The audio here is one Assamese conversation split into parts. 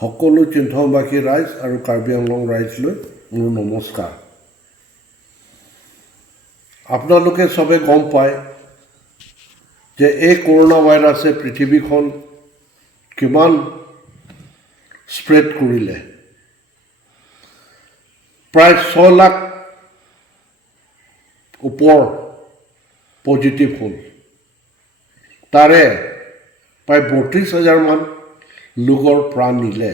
সকলো চিন্থনবাসী ৰাইজ আৰু কাৰ্বি আংলং ৰাইজলৈ মোৰ নমস্কাৰ। আপোনালোকে চবে গম পায় যে এই কৰোণা ভাইৰাছে পৃথিৱীখন কিমান স্প্ৰেড কৰিলে। প্ৰায় 6 লাখ ওপৰ পজিটিভ হ'ল। তাৰে প্ৰায় 32,000 মান লোকৰ প্ৰাণ নিলে।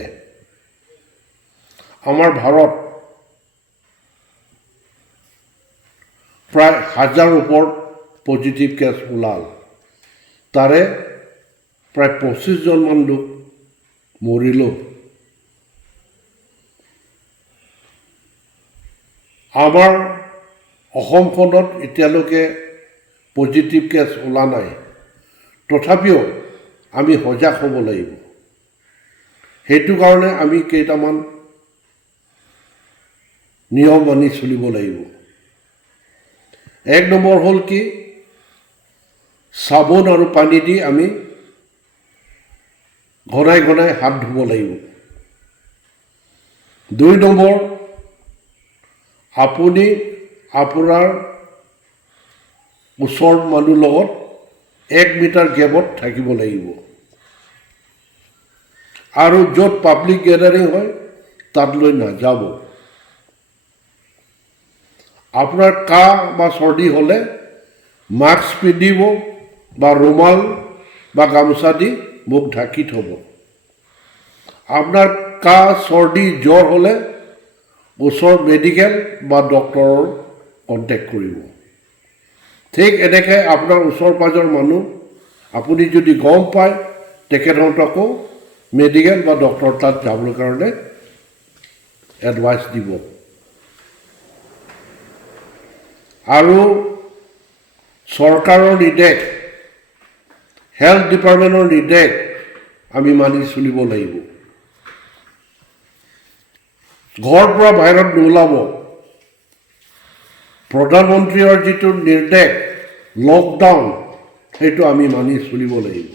আমাৰ ভাৰত প্ৰায় 1000 ওপৰত পজিটিভ কেছ ওলাল। তাৰে প্ৰায় 25জন মান লোক মৰিলেও। আমাৰ অসমখনত এতিয়ালৈকে পজিটিভ কেছ ওলা নাই। তথাপিও আমি সজাগ হ'ব লাগিব। সেইটো কাৰণে আমি কেইটামান নিয়ম মানি চলিব লাগিব। 1 নম্বৰ হ'ল কি, চাবোন আৰু পানী দি আমি ঘনাই ঘনাই হাত ধুব লাগিব। 2 নম্বৰ, আপুনি আপোনাৰ ওচৰৰ মানুহৰ লগত 1 মিটাৰ গেপত থাকিব লাগিব। আৰু য'ত পাব্লিক গেডাৰিং হয় তাতলৈ নাযাব। আপোনাৰ কাহ বা চৰ্দি হ'লে মাস্ক পিন্ধিব বা ৰুমাল বা গামোচা দি মুখ ঢাকি থ'ব। আপোনাৰ কাহ চৰ্দি জ্বৰ হ'লে ওচৰৰ মেডিকেল বা ডক্টৰৰ কণ্টেক্ট কৰিব। ঠিক এনেকৈ আপোনাৰ ওচৰ পাজৰ মানুহ আপুনি যদি গম পায় তেখেতসকলকো মেডিকেল বা ডক্টৰ তাত যাবৰ কাৰণে এডভাইচ দিব। আৰু চৰকাৰৰ নিৰ্দেশ, হেল্থ ডিপাৰ্টমেণ্টৰ নিৰ্দেশ আমি মানি চলিব লাগিব। ঘৰৰ পৰা বাহিৰত নোলাব। প্ৰধানমন্ত্ৰীৰ যিটো নিৰ্দেশ লকডাউন, সেইটো আমি মানি চলিব লাগিব।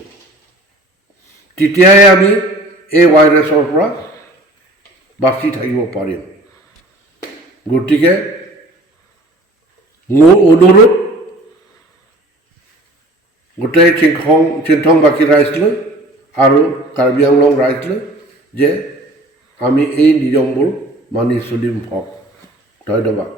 তেতিয়াহে আমি এই ভাইৰাছৰ পৰা বাচি থাকিব পাৰিম। গতিকে মোৰ অনুৰোধ গোটেই চিন্থনবাসী ৰাইজলৈ আৰু কাৰ্বি আংলং ৰাইজলৈ যে আমি এই নিয়মবোৰ মানি চলিম হওক। ধন্যবাদ।